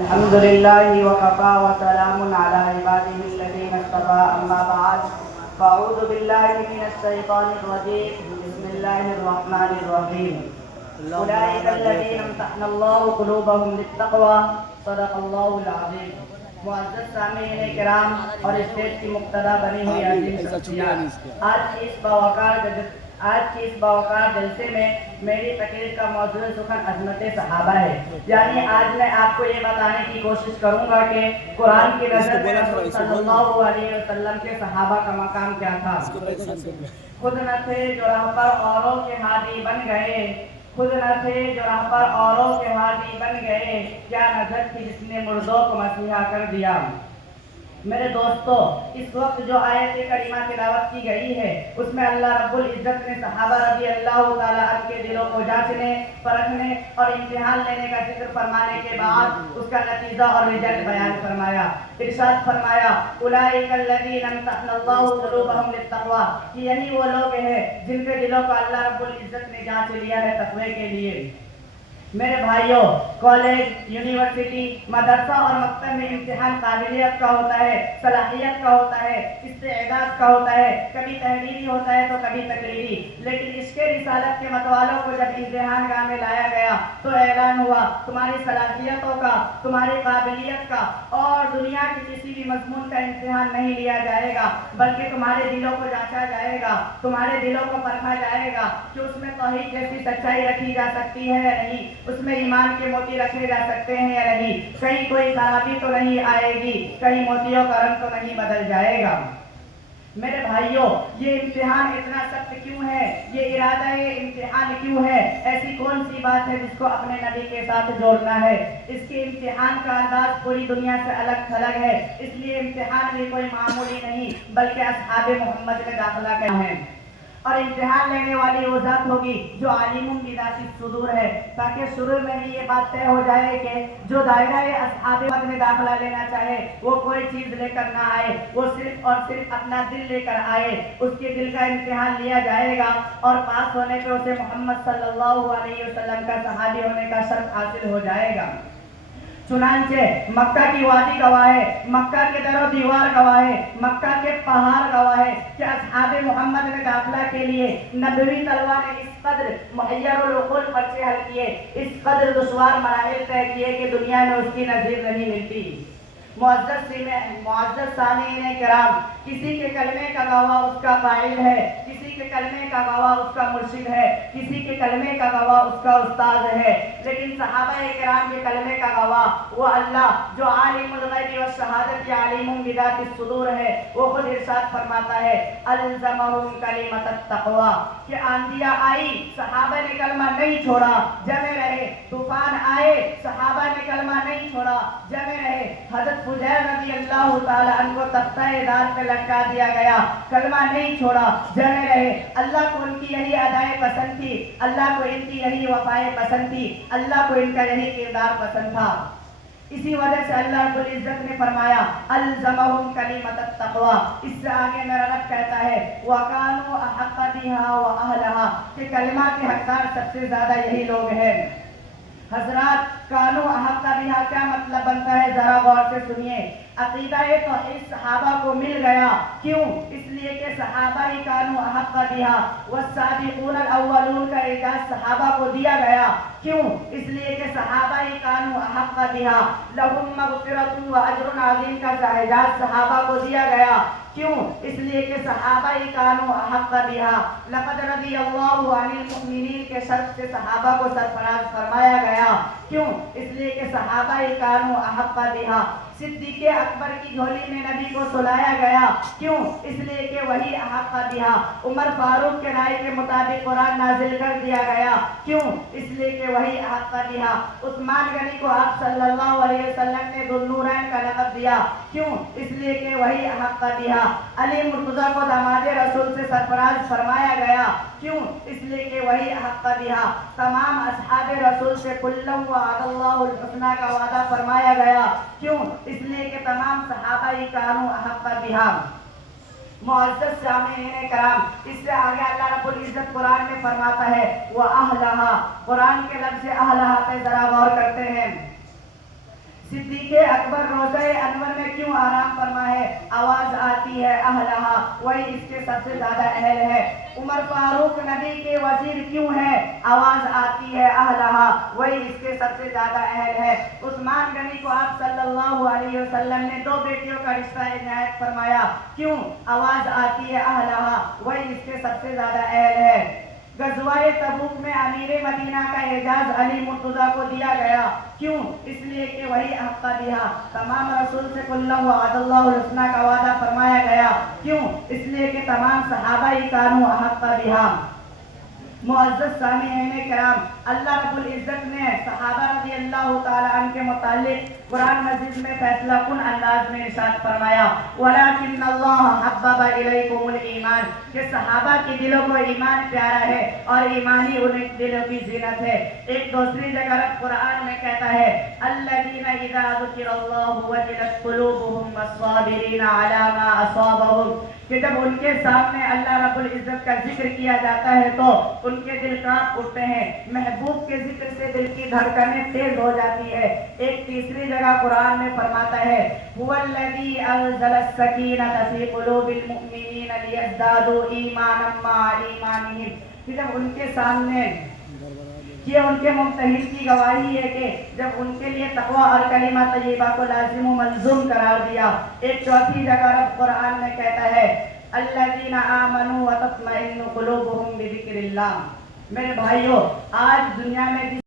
الحمد لله وكفى وسلام على عباده الذين اصطفى أما بعد فأعوذ بالله من الشيطان الرجيم بسم الله الرحمن الرحيم أولئك الذين امتحن الله قلوبهم للتقوى صدق الله العظيم. معزز سامعین کرام اور اسٹیج کی مقتدا بنی ہوئی عظیم شخصیات، آج کی اس باوقار جلسے میں میری تقریر کا موضوع سخن عظمت صحابہ ہے. یعنی آج میں آپ کو یہ بتانے کی کوشش کروں گا کہ قرآن کی نظر میں رسول صلی اللہ علیہ وسلم کے صحابہ کا مقام کیا تھا. خود نہ تھے جو راہ پر اوروں کے ہادی بن گئے، خود نہ تھے جو راہ پر اوروں کے ہادی بن گئے، کیا نظر تھی جس نے مردوں کو مسیحا کر دیا. میرے دوستو، اس وقت جو آیت کریمہ تلاوت کی گئی ہے اس میں اللہ رب العزت نے صحابہ رضی اللہ تعالیٰ عنہ کے دلوں کو جانچنے، پرکھنے اور امتحان لینے کا ذکر فرمانے کے بعد اس کا نتیجہ اور رزلٹ بیان فرمایا. ارشاد فرمایا اولئک الذین امتحن اللہ قلوبہم للتقوی، کہ یہی وہ لوگ ہیں جن کے دلوں کو اللہ رب العزت نے جانچ لیا ہے تقوی کے لیے. میرے بھائیوں، کالج، یونیورسٹی، مدرسہ اور مکتب میں امتحان قابلیت کا ہوتا ہے، صلاحیت کا ہوتا ہے، استعداد کا ہوتا ہے، کبھی تحریری ہوتا ہے تو کبھی تقریری. لیکن عشق رسالت کے متوالوں کو جب امتحان گاہ میں لایا گیا تو اعلان ہوا تمہاری صلاحیتوں کا، تمہاری قابلیت کا اور دنیا کے کسی بھی مضمون کا امتحان نہیں لیا جائے گا، بلکہ تمہارے دلوں کو جانچا جائے گا، تمہارے دلوں کو پرکھا جائے گا کہ اس میں توحید جیسی سچائی رکھی جا سکتی ہے یا نہیں، اس میں ایمان کے موتی رکھے جا سکتے ہیں یا نہیں، کہیں کوئی خرابی تو نہیں آئے گی، کہیں موتیوں کا رنگ تو نہیں بدل جائے گا. میرے بھائیوں، یہ امتحان اتنا سخت کیوں ہے؟ یہ ارادہ امتحان کیوں ہے؟ ایسی کون سی بات ہے جس کو اپنے نبی کے ساتھ جوڑنا ہے؟ اس کے امتحان کا انداز پوری دنیا سے الگ تھلگ ہے، اس لیے امتحان بھی کوئی معمولی نہیں بلکہ اصحاب محمد میں داخلہ کا ہے. اور امتحان لینے والی وہ ذات ہوگی جو عالم بذات الصدور ہے، تاکہ شروع میں ہی یہ بات طے ہو جائے کہ جو دائرہ اصحاب میں داخلہ لینا چاہے وہ کوئی چیز لے کر نہ آئے، وہ صرف اور صرف اپنا دل لے کر آئے. اس کے دل کا امتحان لیا جائے گا اور پاس ہونے پہ اسے محمد صلی اللہ علیہ وسلم کا صحابی ہونے کا شرف حاصل ہو جائے گا. چنانچہ مکہ کی وادی گواہ ہے، مکہ کے در و دیوار گواہ ہے، مکہ کے پہاڑ گواہ ہے کہ اصحاب محمد میں داخلہ کے لیے نبوی طلبہ نے اس قدر محیر العقول پرچے حل کیے، اس قدر دشوار مراحل طے کیے کہ دنیا میں اس کی نظیر نہیں ملتی. معزز سامعین کرام، کسی کے کلمے کا گواہ اس کا فاعل ہے، کسی کے کلمے کا گواہ اس کا مرشد ہے، کسی کے کلمے کا گواہ اس کا استاد ہے، لیکن صحابہ کرام کے کلمے کا گواہ وہ اللہ جو عالم الغیب والشہادت علیم بذات الصدور ہے. وہ خود ارشاد فرماتا ہے الزمہم کلمۃ التقوی، کہ آندیاں آئی صحابہ نے کلمہ نہیں چھوڑا، جمے رہے. طوفان آئے صحابہ نے کلمہ نہیں چھوڑا، جمے رہے. حضرت فضیل رضی اللہ تعالیٰ عنہ کو تختہ دار پہ لٹکا دیا گیا، کلمہ نہیں چھوڑا، جمے رہے. اللہ کو ان کی یہی ادائیں پسند تھی، اللہ کو ان کی یہی وفائیں پسند تھی، اللہ کو ان کا یہی کردار پسند تھا. اسی وجہ سے اللہ رب العزت نے فرمایا الزمہم کلمۃ التقوی. اس سے آگے میرا رب کہتا ہے وَكَانُوا أَحَقَّ بِهَا وَأَهْلَهَا، کہ کلمہ کے حقدار سب سے زیادہ یہی لوگ ہیں. حضرات، کانو احق بہا کیا مطلب بنتا ہے ذرا غور سے سنیے. عقیدہ توحید صحابہ کو مل گیا، کیوں؟ اس لیے کہ صحابہ ہی کانو احق بہا، والسابقون الاولون کا اعزاز صحابہ کو دیا گیا، کیوں؟ اس لیے کہ صحابہ ہی کانو احق بہا، لہم مغفرۃ واجر عظیم کا اعزاز صحابہ کو دیا گیا، کیوں؟ اس لیے کہ صحابہ ہی کانو احق بہا. لقد رضی اللہ عن المؤمنین کے شرط سے صحابہ کو سرفراز فرمایا گیا، کیوں؟ اس لیے کہ صحابہ ہی کانو احق بہا. صدیق اکبر کی جھولی میں نبی کو سلایا گیا، کیوں؟ اس لیے کہ وہی احق بہا. عمر فاروق کے رائے کے مطابق قرآن نازل کر دیا گیا، کیوں؟ اس لیے کہ وہی احق بہا. عثمان غنی کو آپ صلی اللہ علیہ وسلم نے ذو النورین کا لقب دیا، کیوں؟ اس لیے کہ وہی احق بہا. علی مرتضیٰ کو داماد رسول سے سرفراز فرمایا گیا، کیوں؟ اس لیے کہ وہی احق بہا. تمام اصحاب رسول سے کلم وعد اللہ الحسنى کا وعدہ فرمایا گیا، کیوں؟ اس لیے کہ تمام صحابہ ہی کانوا احق بہا. معزز سامعین کرام، اس سے آگے اللہ رب العزت قرآن میں فرماتا ہے وَأَهْلَهَا. قرآن کے لفظ اہلہا پہ ذرا غور کرتے ہیں. صدیق اکبر روضہ انور میں کیوں آرام فرما ہے؟ آواز آتی ہے اہلہا، وہی اس کے سب سے زیادہ اہل ہے۔ عمر فاروق نبی کے وزیر کیوں ہے؟ آواز آتی ہے اہلہا، وہی اس کے سب سے زیادہ اہل ہے۔ عثمان غنی کو آپ صلی اللہ علیہ وسلم نے 2 بیٹیوں کا رشتہ عنایت فرمایا، کیوں؟ آواز آتی ہے اہلہا، وہی اس کے سب سے زیادہ اہل ہے۔ غزوہ تبوک میں امیر مدینہ کا اعزاز علی مرتضیٰ کو دیا گیا، کیوں؟ اس لیے کہ وہی حق بہا، تمام رسول سے کلہ وعد اللہ الحسنہ کا وعدہ فرمایا گیا، کیوں؟ اس لیے کہ تمام صحابہ ہی کانوا حق بہا۔ معزز سامعین کرام، اللہ رب العزت نے صحابہ رضی اللہ تعالیٰ عنہ کے متعلق قرآن مجید میں فیصلہ کن انداز میں ارشاد فرمایا، وَلَكِنَّ اللَّهَ حَبَّبَ إِلَيْكُمُ الْإِيمَانَ، کہ صحابہ کی دلوں کو ایمان پیارا ہے اور ایمانی ان دلوں کی زینت ہے۔ ایک دوسری جگہ رب قرآن میں کہتا ہے، الَّذِينَ إِذَا ذُكِرَ اللَّهُ وَجِلَتْ قُلُوبُهُمْ وَالصَّابِرِينَ عَلَى مَا أَصَابَهُمْ، کہ جب ان کے سامنے اللہ رب العزت کا ذکر کیا جاتا ہے تو ان کے دل کانپ اٹھتے ہیں، محبوب کے ذکر سے دل کی دھڑکنیں تیز ہو جاتی ہے۔ ایک تیسری جگہ قرآن میں فرماتا ہے، هُوَ الَّذِي أَنزَلَ السَّكِينَةَ فِي قُلُوبِ الْمُؤْمِنِينَ لِيَزْدَادُوا إِيمَانًا مَعَ إِيمَانِهِمْ، کہ جب ان کے سامنے یہ ان کے ممتحن کی گواہی ہے کہ جب ان کے لیے تقوی اور کلمہ طیبہ کو لازم و ملزوم قرار دیا۔ ایک چوتھی جگہ رب قرآن میں کہتا ہے، الذین آمنوا وتطمئن قلوبهم بذکر اللہ۔ میرے بھائیو، آج دنیا میں